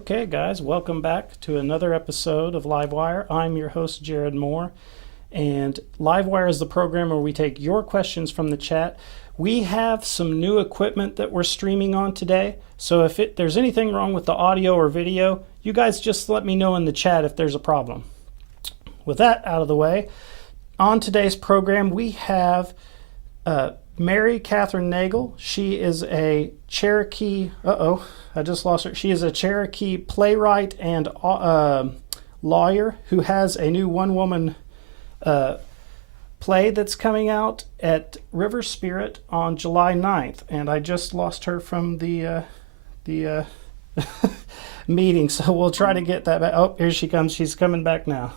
Okay, guys, welcome back to another episode of Live Wire. I'm your host, Jared Moore, and Live Wire is the program where we take your questions from the chat. We have some new equipment that we're streaming on today, so if there's anything wrong with the audio or video, you guys just let me know in the chat if there's a problem. With that out of the way, on today's program, we have Mary Kathryn Nagle. She is a Cherokee, I just lost her. She is a Cherokee playwright and lawyer who has a new one-woman play that's coming out at River Spirit on July 9th. And I just lost her from the meeting, so we'll try to get that back. Oh, here she comes. She's coming back now.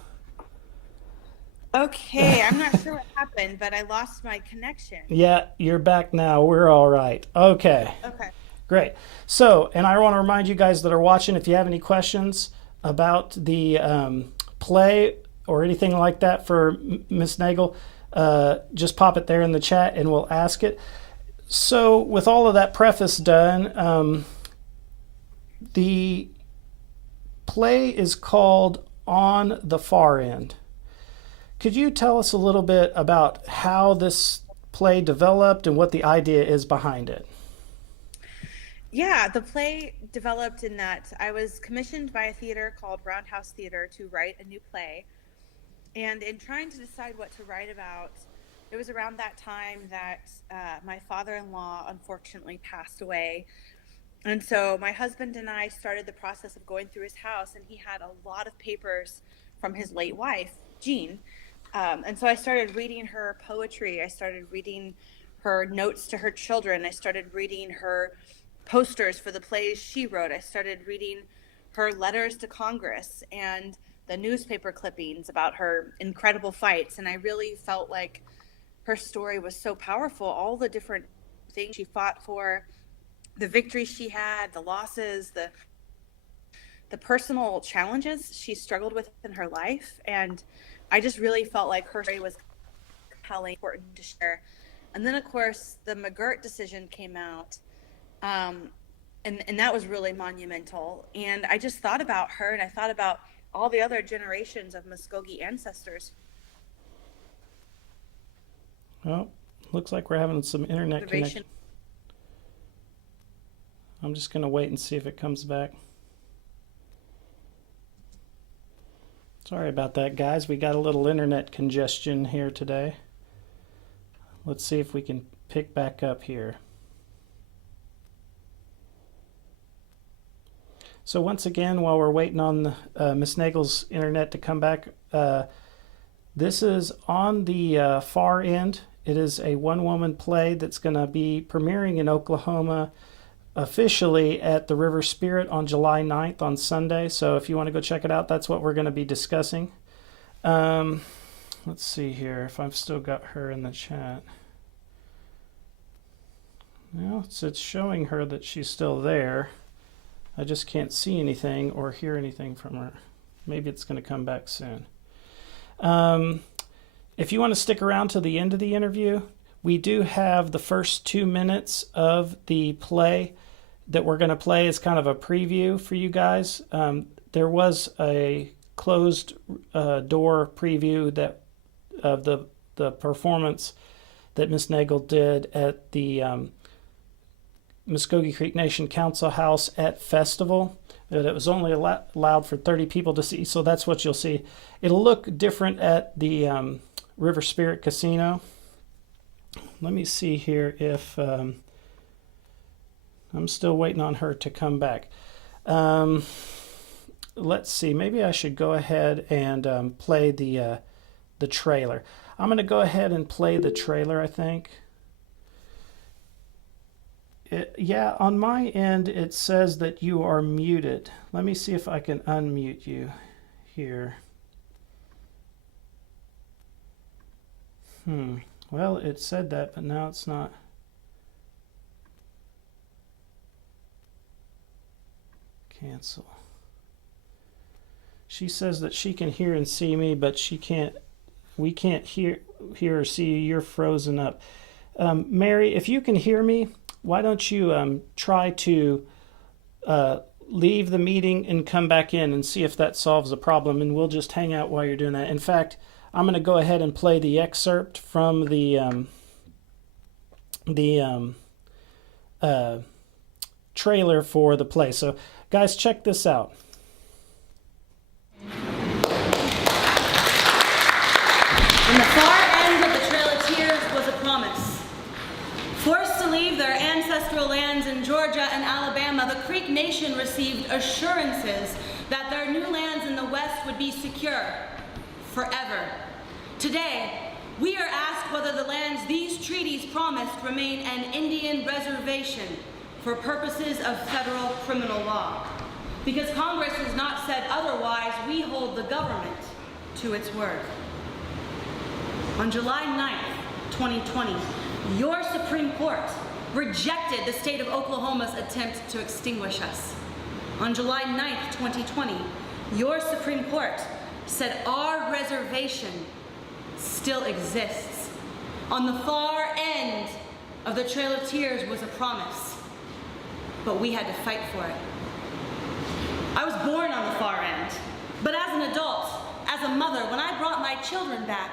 Okay, I'm not sure what happened, but I lost my connection. Yeah, you're back now. We're all right. Okay. Okay. Great. So, and I want to remind you guys that are watching, if you have any questions about the play or anything like that for Miss Nagle, just pop it there in the chat and we'll ask it. So, with all of that preface done, the play is called On the Far End. Could you tell us a little bit about how this play developed and what the idea is behind it? Yeah, the play developed in that I was commissioned by a theater called Roundhouse Theater to write a new play. And in trying to decide what to write about, it was around that time that my father-in-law unfortunately passed away. And so my husband and I started the process of going through his house, and he had a lot of papers from his late wife, Jean. And so I started reading her poetry. I started reading her notes to her children. I started reading her posters for the plays she wrote. I started reading her letters to Congress and the newspaper clippings about her incredible fights. And I really felt like her story was so powerful. All the different things she fought for, the victories she had, the losses, the personal challenges she struggled with in her life. And I just really felt like her story was compelling, important to share. And then, of course, the McGirt decision came out, and that was really monumental. And I just thought about her, and I thought about all the other generations of Mvskoke ancestors. Well, looks like we're having some internet connection. I'm just going to wait and see if it comes back. Sorry about that, guys. We got a little internet congestion here today. Let's see if we can pick back up here. So once again, while we're waiting on Miss Nagle's internet to come back, this is On the Far End. It is a one-woman play that's going to be premiering in Oklahoma officially at the River Spirit on July 9th on Sunday. So if you want to go check it out, that's what we're going to be discussing. Let's see here if I've still got her in the chat. Well, it's showing her that she's still there. I just can't see anything or hear anything from her. Maybe it's going to come back soon. If you want to stick around to the end of the interview, we do have the first 2 minutes of the play that we're going to play as kind of a preview for you guys. There was a closed door preview that of the performance that Miss Nagle did at the Mvskoke Creek Nation Council House at Festival. It was only allowed for 30 people to see, so that's what you'll see. It'll look different at the River Spirit Casino. Let me see here if I'm still waiting on her to come back. Let's see. Maybe I should go ahead and play the trailer. I'm going to go ahead and play the trailer, I think. Yeah, on my end, it says that you are muted. Let me see if I can unmute you here. Well, it said that, but now it's not. Cancel. She says that she can hear and see me, but we can't hear or see you. You're frozen up. Mary, if you can hear me, why don't you try to leave the meeting and come back in and see if that solves the problem, and we'll just hang out while you're doing that. In fact, I'm going to go ahead and play the excerpt from the trailer for the play. So, guys, check this out. On the far end of the Trail of Tears was a promise. Forced to leave their ancestral lands in Georgia and Alabama, the Creek Nation received assurances that their new lands in the West would be secure forever. Today, we are asked whether the lands these treaties promised remain an Indian reservation for purposes of federal criminal law. Because Congress has not said otherwise, we hold the government to its word. On July 9th, 2020, your Supreme Court rejected the state of Oklahoma's attempt to extinguish us. On July 9th, 2020, your Supreme Court said our reservation still exists. On the far end of the Trail of Tears was a promise, but we had to fight for it. I was born on the far end, but as an adult, as a mother, when I brought my children back,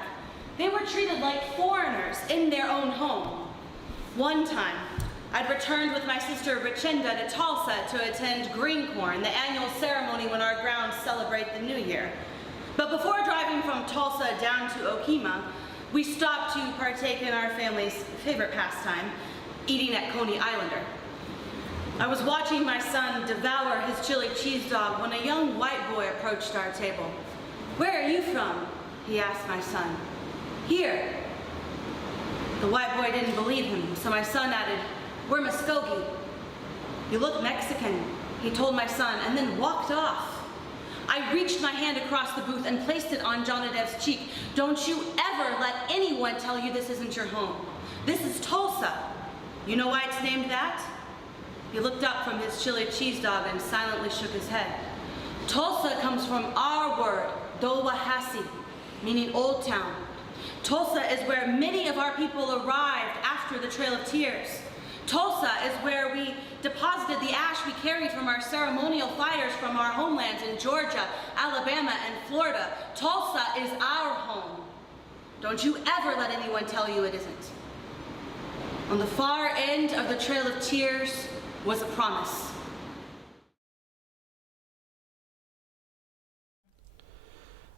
they were treated like foreigners in their own home. One time, I'd returned with my sister Richenda to Tulsa to attend Green Corn, the annual ceremony when our grounds celebrate the New Year. But before driving from Tulsa down to Okemah, we stopped to partake in our family's favorite pastime, eating at Coney Islander. I was watching my son devour his chili cheese dog when a young white boy approached our table. "Where are you from?" he asked my son. "Here." The white boy didn't believe him, so my son added, "We're Mvskoke." "You look Mexican," he told my son, and then walked off. I reached my hand across the booth and placed it on Jonadev's cheek. "Don't you ever let anyone tell you this isn't your home. This is Tulsa. You know why it's named that?" He looked up from his chili cheese dog and silently shook his head. "Tulsa comes from our word, Dowahassi, meaning Old Town. Tulsa is where many of our people arrived after the Trail of Tears. Tulsa is where we deposited the ash we carried from our ceremonial fires from our homelands in Georgia, Alabama, and Florida. Tulsa is our home. Don't you ever let anyone tell you it isn't." On the far end of the Trail of Tears was a promise.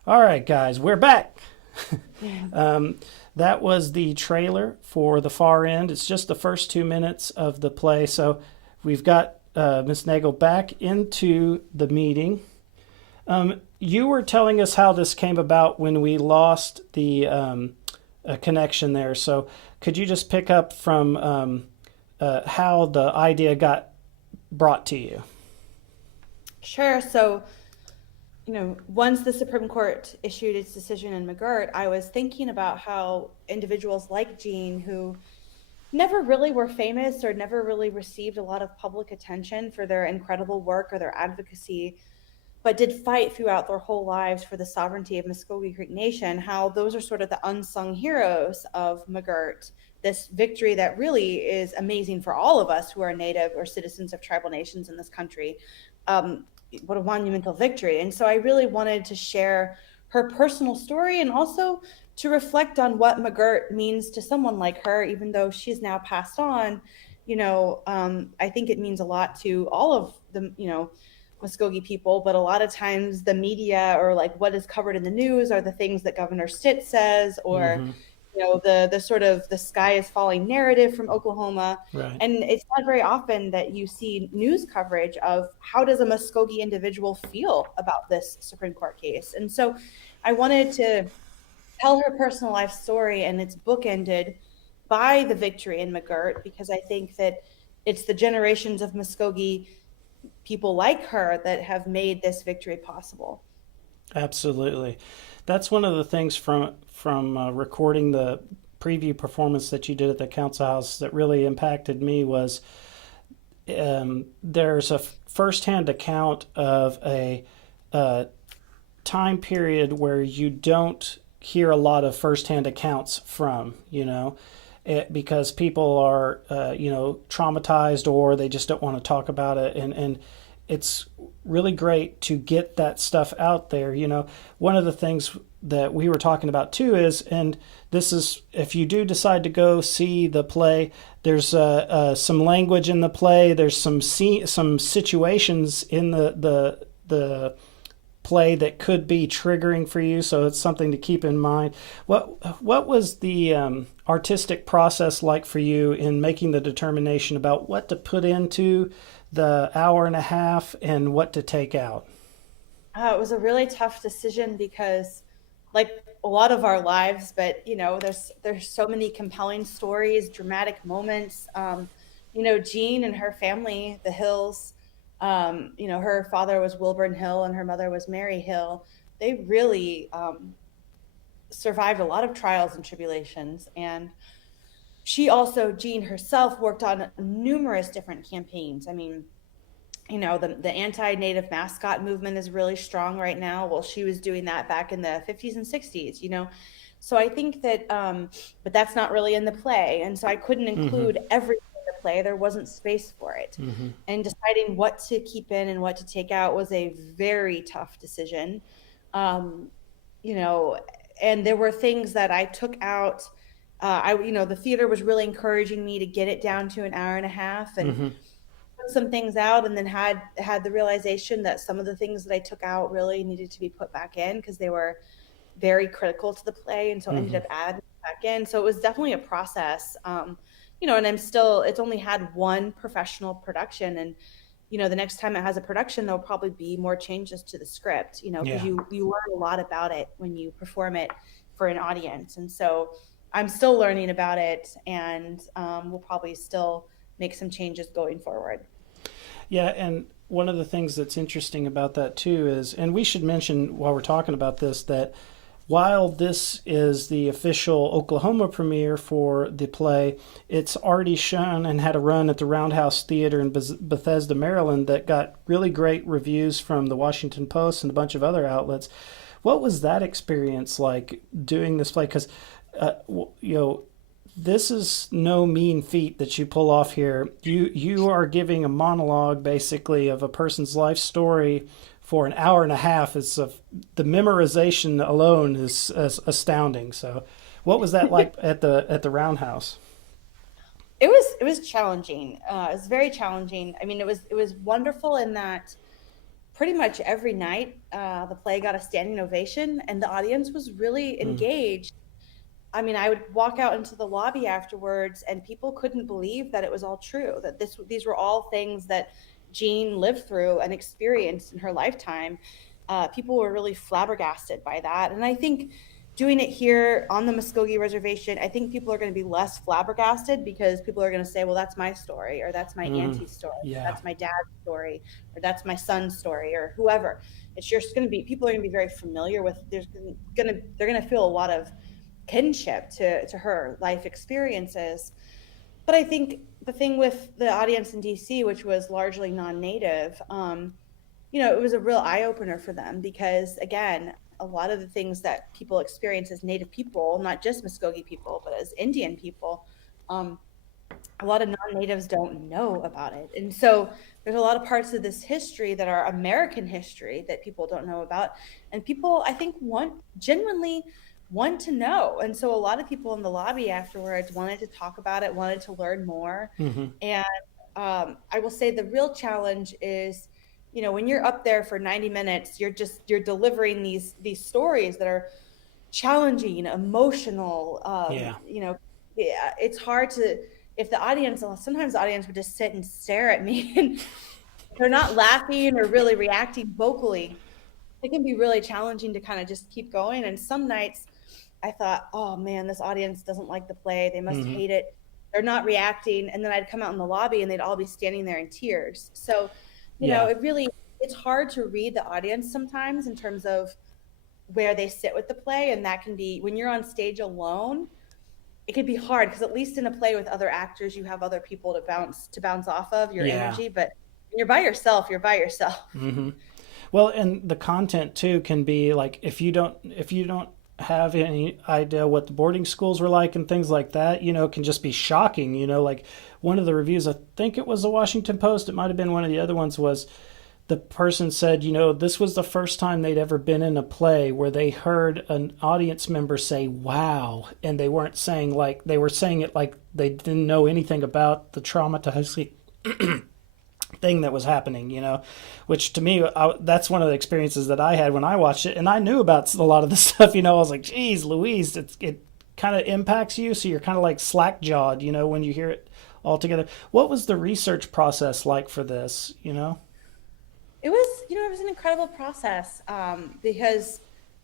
All right, guys, we're back. That was the trailer for The Far End. It's just the first 2 minutes of the play. So we've got Miss Nagle back into the meeting. You were telling us how this came about when we lost the connection there. So could you just pick up from how the idea got brought to you? Sure. So, once the Supreme Court issued its decision in McGirt, I was thinking about how individuals like Jean, who never really were famous or never really received a lot of public attention for their incredible work or their advocacy, but did fight throughout their whole lives for the sovereignty of Mvskoke Creek Nation, how those are sort of the unsung heroes of McGirt, this victory that really is amazing for all of us who are Native or citizens of tribal nations in this country. What a monumental victory. And so I really wanted to share her personal story and also to reflect on what McGirt means to someone like her, even though she's now passed on. I think it means a lot to all of the, Mvskoke people, but a lot of times the media or like what is covered in the news are the things that Governor Stitt says, or the sort of the sky is falling narrative from Oklahoma. Right. And it's not very often that you see news coverage of how does a Mvskoke individual feel about this Supreme Court case. And so I wanted to tell her personal life story, and it's bookended by the victory in McGirt, because I think that it's the generations of Mvskoke people like her that have made this victory possible. Absolutely. That's one of the things from recording the preview performance that you did at the council house that really impacted me was there's a firsthand account of a time period where you don't hear a lot of firsthand accounts from, because people are, traumatized or they just don't want to talk about it. And it's really great to get that stuff out there. One of the things that we were talking about too is, and this is, if you do decide to go see the play, there's some language in the play. There's some situations in the play that could be triggering for you, so it's something to keep in mind. What was the artistic process like for you in making the determination about what to put into the hour and a half and what to take out? It was a really tough decision because, like a lot of our lives, but there's so many compelling stories, dramatic moments. Jean and her family, the Hills. Her father was Wilburn Hill and her mother was Mary Hill. They really survived a lot of trials and tribulations. And Jean herself, worked on numerous different campaigns. I mean, the anti-Native mascot movement is really strong right now. Well, she was doing that back in the 50s and 60s, So I think that, but that's not really in the play. And so I couldn't include everything in the play. There wasn't space for it. And deciding what to keep in and what to take out was a very tough decision. And there were things that I took out. The theater was really encouraging me to get it down to an hour and a half and put some things out, and then had the realization that some of the things that I took out really needed to be put back in because they were very critical to the play. And so I ended up adding back in. So it was definitely a process. And it's only had one professional production. And, the next time it has a production, there'll probably be more changes to the script, because you learn a lot about it when you perform it for an audience. And so I'm still learning about it, and we'll probably still make some changes going forward. Yeah, and one of the things that's interesting about that too is, and we should mention while we're talking about this, that while this is the official Oklahoma premiere for the play, it's already shown and had a run at the Roundhouse Theater in Bethesda, Maryland, that got really great reviews from the Washington Post and a bunch of other outlets. What was that experience like doing this play? Because, this is no mean feat that you pull off here. You are giving a monologue basically of a person's life story for an hour and a half. The memorization alone is astounding. So what was that like at the Roundhouse? It was challenging. It was very challenging. I mean, it was wonderful in that pretty much every night the play got a standing ovation and the audience was really engaged. I mean, I would walk out into the lobby afterwards and people couldn't believe that it was all true, that these were all things that Jean lived through and experienced in her lifetime. People were really flabbergasted by that. And I think doing it here on the Mvskoke Reservation, I think people are going to be less flabbergasted because people are going to say, well, that's my story, or that's my auntie's story, or that's my dad's story, or that's my son's story, or whoever. It's just going to be, people are going to be very familiar with, they're going to feel a lot of kinship to her life experiences. But I think the thing with the audience in DC, which was largely non-native, it was a real eye-opener for them because, again, a lot of the things that people experience as Native people, not just Mvskoke people, but as Indian people, a lot of non-natives don't know about it. And so there's a lot of parts of this history that are American history that people don't know about. And people, I think, genuinely want to know. And so a lot of people in the lobby afterwards wanted to talk about it, wanted to learn more. And I will say the real challenge is, when you're up there for 90 minutes, you're delivering these stories that are challenging, emotional. It's hard to, if the audience, sometimes the audience would just sit and stare at me and they're not laughing or really reacting vocally. It can be really challenging to kind of just keep going. And some nights I thought, oh man, this audience doesn't like the play. They must hate it. They're not reacting. And then I'd come out in the lobby and they'd all be standing there in tears. So, it's hard to read the audience sometimes in terms of where they sit with the play. And that can be, when you're on stage alone, it could be hard because at least in a play with other actors, you have other people to bounce off of your energy. But when you're by yourself, you're by yourself. Well, and the content too can be like, if you don't have any idea what the boarding schools were like and things like that, can just be shocking. Like one of the reviews, I think it was the Washington Post, it might have been one of the other ones, was the person said, this was the first time they'd ever been in a play where they heard an audience member say, wow. And they weren't saying they were saying it like they didn't know anything about the traumatizing thing that was happening, which to me, that's one of the experiences that I had when I watched it. And I knew about a lot of the stuff, I was like, geez, Louise, it kind of impacts you. So you're kind of like slack jawed, when you hear it all together. What was the research process like for this, It was an incredible process because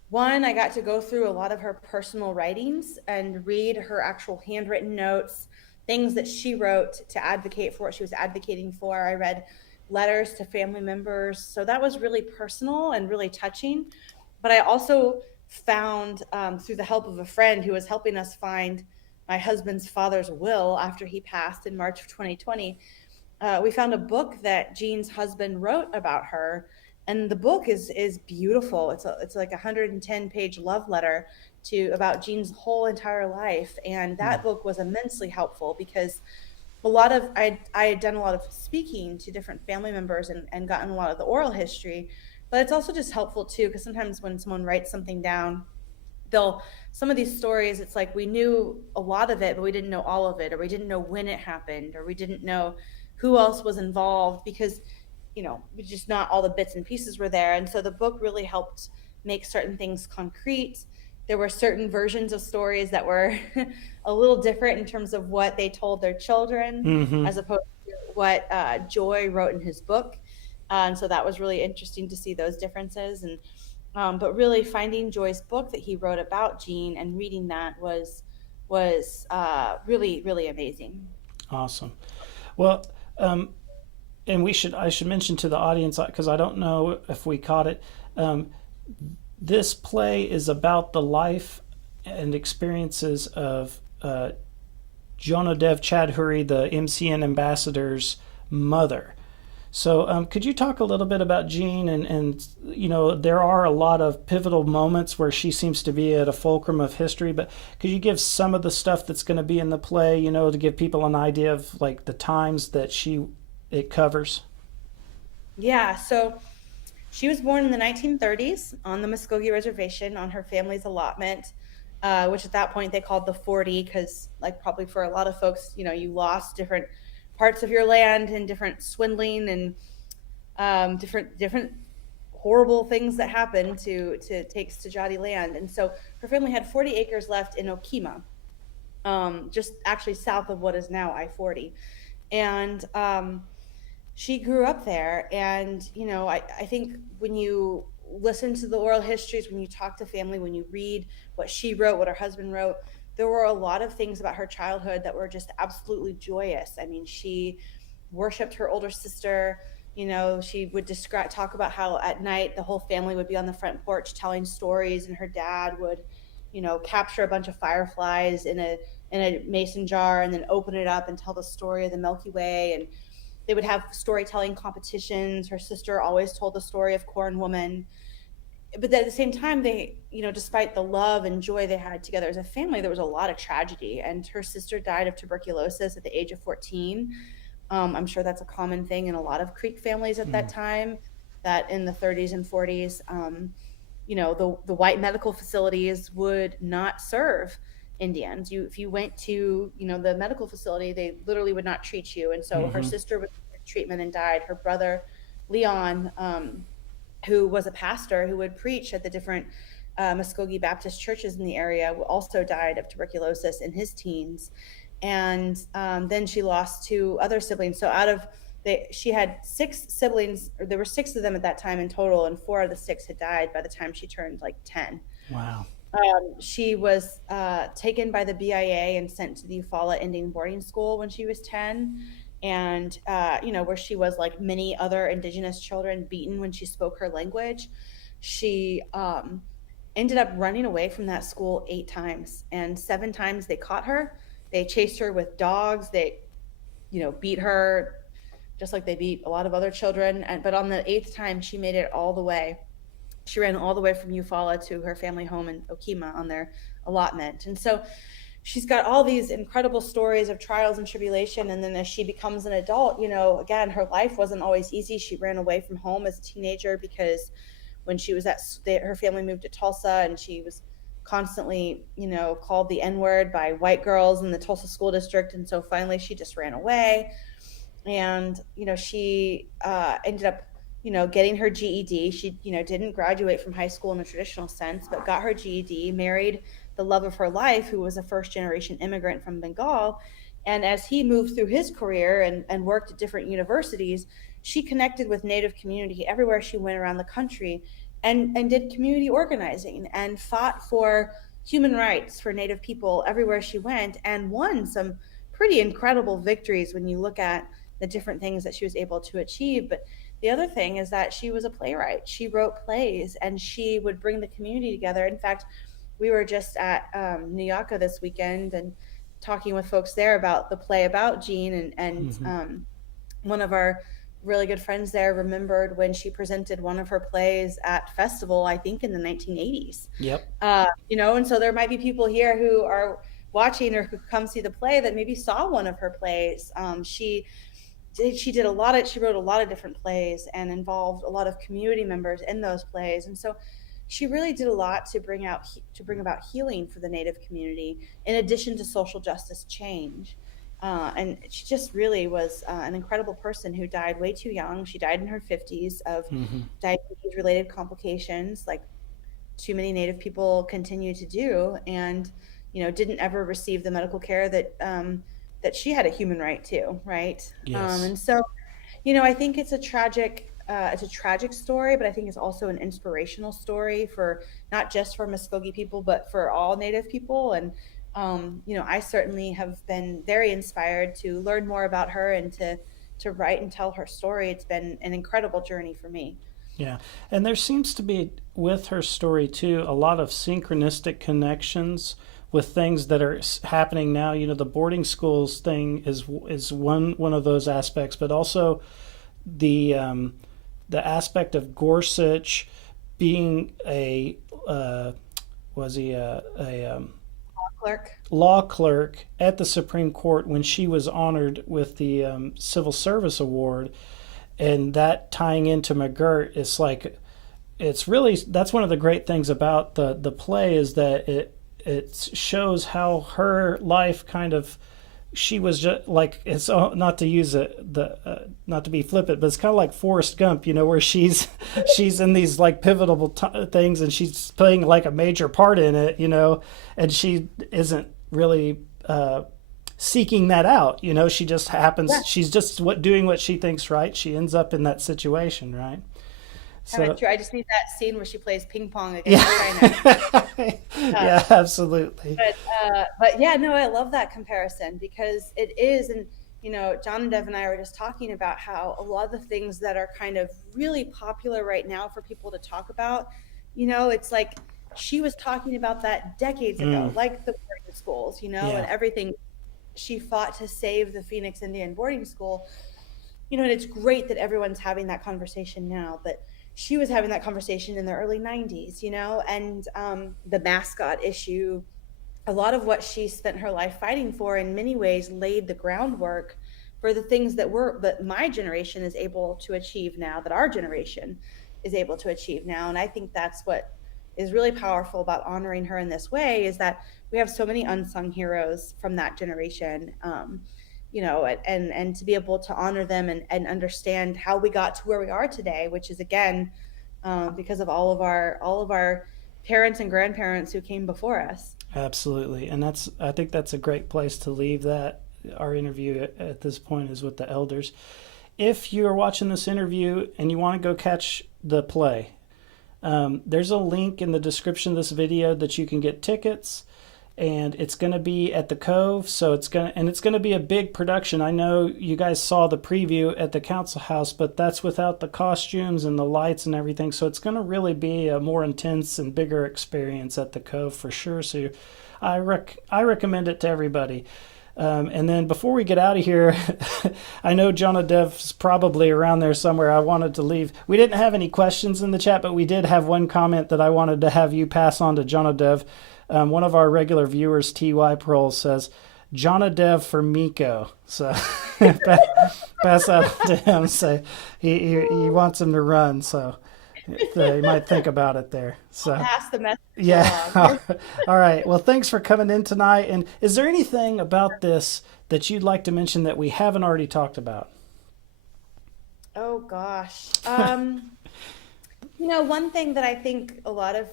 one, I got to go through a lot of her personal writings and read her actual handwritten notes, things that she wrote to advocate for what she was advocating for. I read letters to family members. So that was really personal and really touching. But I also found through the help of a friend who was helping us find my husband's father's will after he passed in March of 2020, we found a book that Jean's husband wrote about her, and the book is beautiful. It's like a 110-page love letter about Jean's whole entire life, and that book was immensely helpful because I had done a lot of speaking to different family members and gotten a lot of the oral history, but it's also just helpful too because sometimes when someone writes something down, some of these stories, it's like we knew a lot of it, but we didn't know all of it, or we didn't know when it happened, or we didn't know who else was involved because, just not all the bits and pieces were there. And so the book really helped make certain things concrete. There were certain versions of stories that were a little different in terms of what they told their children, as opposed to what Joy wrote in his book. And so that was really interesting to see those differences. And but really finding Joy's book that he wrote about Jean and reading that was really, really amazing. Awesome. Well, and I should mention to the audience, because I don't know if we caught it, this play is about the life and experiences of Jonodev Chadhuri, the MCN ambassador's mother. So could you talk a little bit about Jean? And there are a lot of pivotal moments where she seems to be at a fulcrum of history, but could you give some of the stuff that's going to be in the play, to give people an idea of like the times that it covers? Yeah, so she was born in the 1930s on the Mvskoke Reservation on her family's allotment, which at that point they called the 40 because probably for a lot of folks, you lost different parts of your land and different swindling and different horrible things that happened to take Stojati land. And so her family had 40 acres left in Okima, just actually south of what is now I-40. And she grew up there. And, I think when you listen to the oral histories, when you talk to family, when you read what she wrote, what her husband wrote, there were a lot of things about her childhood that were just absolutely joyous. I mean, she worshiped her older sister. She would talk about how at night the whole family would be on the front porch telling stories, and her dad would, capture a bunch of fireflies in a mason jar and then open it up and tell the story of the Milky Way. And they would have storytelling competitions. Her sister always told the story of Corn Woman. But at the same time, they, despite the love and joy they had together as a family, there was a lot of tragedy. And her sister died of tuberculosis at the age of 14. I'm sure that's a common thing in a lot of Creek families at that time, that in the 30s and 40s, the white medical facilities would not serve Indians. If you went to, the medical facility, they literally would not treat you. And so her sister was in treatment and died. Her brother, Leon, who was a pastor who would preach at the different Mvskoke Baptist churches in the area, also died of tuberculosis in his teens. And then she lost 2 other siblings. So she had 6 siblings, or there were 6 of them at that time in total, and 4 of the 6 had died by the time she turned 10. Wow. She was taken by the BIA and sent to the Eufaula Indian boarding school when she was 10. And, where she was like many other Indigenous children, beaten when she spoke her language. She ended up running away from that school 8 times, and 7 times they caught her. They chased her with dogs. They, beat her just like they beat a lot of other children. But on the 8th time, she made it all the way. She ran all the way from Eufaula to her family home in Okima on their allotment. And so she's got all these incredible stories of trials and tribulation. And then as she becomes an adult, again, her life wasn't always easy. She ran away from home as a teenager because when she was her family moved to Tulsa, and she was constantly, called the N-word by white girls in the Tulsa school district. And so finally she just ran away. And, she ended up, getting her GED. She, didn't graduate from high school in a traditional sense, but got her GED, married the love of her life, who was a first-generation immigrant from Bengal. And as he moved through his career and worked at different universities, she connected with Native community everywhere she went around the country, and did community organizing and fought for human rights for Native people everywhere she went, and won some pretty incredible victories when you look at the different things that she was able to achieve. But the other thing is that she was a playwright. She wrote plays, and she would bring the community together. In fact, we were just at Nyaka this weekend and talking with folks there about the play about Jean, and one of our really good friends there remembered when she presented one of her plays at festival, I think in the 1980s. Yep. And so there might be people here who are watching or who come see the play that maybe saw one of her plays. She wrote a lot of different plays and involved a lot of community members in those plays. And so she really did a lot to bring about healing for the Native community, in addition to social justice change. And she just really was an incredible person who died way too young. She died in her 50s of diabetes-related complications, like too many Native people continue to do, and didn't ever receive the medical care that she had a human right to, right? Yes. And so, I think it's a tragic story, but I think it's also an inspirational story for not just for Mvskoke people, but for all Native people. And I certainly have been very inspired to learn more about her and to write and tell her story. It's been an incredible journey for me. Yeah. And there seems to be, with her story too, a lot of synchronistic connections with things that are happening now. The boarding schools thing is one of those aspects, but also the aspect of Gorsuch being a law clerk at the Supreme Court when she was honored with the Civil Service Award, and that tying into McGirt, that's one of the great things about the play, is that it shows how her life kind of, she was just like, it's not to use not to be flippant, but it's kind of like Forrest Gump, where she's in these like pivotal things, and she's playing like a major part in it, and she isn't really seeking that out, she just happens, she's just doing what she thinks right. She ends up in that situation, right? So, I just need that scene where she plays ping pong against China. Yeah, absolutely. But yeah, no, I love that comparison, because it is, and John and Dev and I were just talking about how a lot of the things that are kind of really popular right now for people to talk about, it's like she was talking about that decades ago, like the boarding schools, and everything. She fought to save the Phoenix Indian boarding school, and it's great that everyone's having that conversation now, but she was having that conversation in the early 90s, and the mascot issue, a lot of what she spent her life fighting for, in many ways laid the groundwork for the things that my generation is able to achieve now, that our generation is able to achieve now. And I think that's what is really powerful about honoring her in this way, is that we have so many unsung heroes from that generation, and to be able to honor them and understand how we got to where we are today, which is, again, because of all of our parents and grandparents who came before us. Absolutely. And I think that's a great place to leave our interview at this point, is with the elders. If you're watching this interview and you want to go catch the play, there's a link in the description of this video that you can get tickets. And it's going to be at the Cove, so it's going to be a big production. I know you guys saw the preview at the Council House, but that's without the costumes and the lights and everything. So it's going to really be a more intense and bigger experience at the Cove for sure. So I recommend it to everybody. And then before we get out of here, I know Jonah Dev's probably around there somewhere. I wanted to leave. We didn't have any questions in the chat, but we did have one comment that I wanted to have you pass on to Jonah Dev. One of our regular viewers, T.Y. Pearl, says, Jonadev for Miko. So pass that to him. Say he wants him to run. So you might think about it there. So Pass the message yeah. along. All right. Well, thanks for coming in tonight. And is there anything about this that you'd like to mention that we haven't already talked about? Oh gosh. One thing that I think a lot of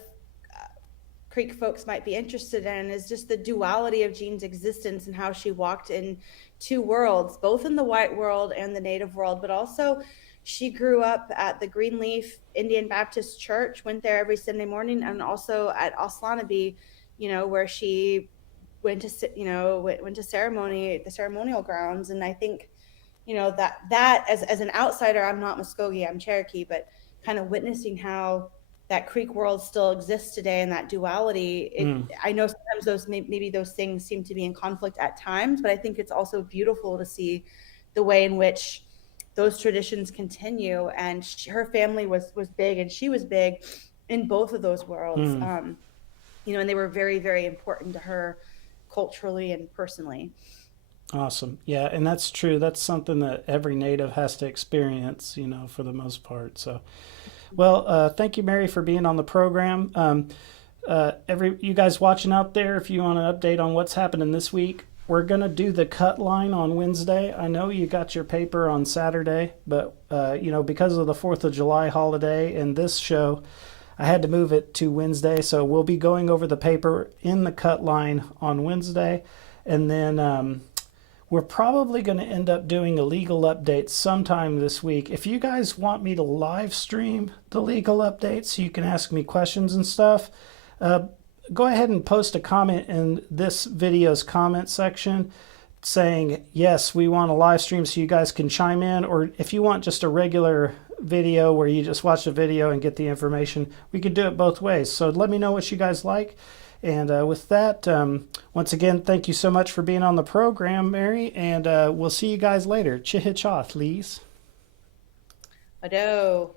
Creek folks might be interested in is just the duality of Jean's existence and how she walked in two worlds, both in the white world and the Native world, but also she grew up at the Greenleaf Indian Baptist Church, went there every Sunday morning, and also at Oslanabi, where she went to ceremony, the ceremonial grounds. And I think, that as an outsider, I'm not Mvskoke, I'm Cherokee, but kind of witnessing how that Creek world still exists today and that duality. I know sometimes maybe those things seem to be in conflict at times, but I think it's also beautiful to see the way in which those traditions continue. And her family was big, and she was big in both of those worlds. And they were very, very important to her culturally and personally. Awesome. Yeah, and that's true. That's something that every Native has to experience, for the most part. So, well, thank you, Mary, for being on the program. You guys watching out there, if you want an update on what's happening this week, we're going to do the cut line on Wednesday. I know you got your paper on Saturday, but, because of the 4th of July holiday and this show, I had to move it to Wednesday. So we'll be going over the paper in the cut line on Wednesday. And then we're probably going to end up doing a legal update sometime this week. If you guys want me to live stream the legal updates, you can ask me questions and stuff. Go ahead and post a comment in this video's comment section saying, yes, we want a live stream so you guys can chime in. Or if you want just a regular video where you just watch the video and get the information, we could do it both ways. So let me know what you guys like. And with that, once again, thank you so much for being on the program, Mary, and we'll see you guys later. Chihichoth, Lees. Ado.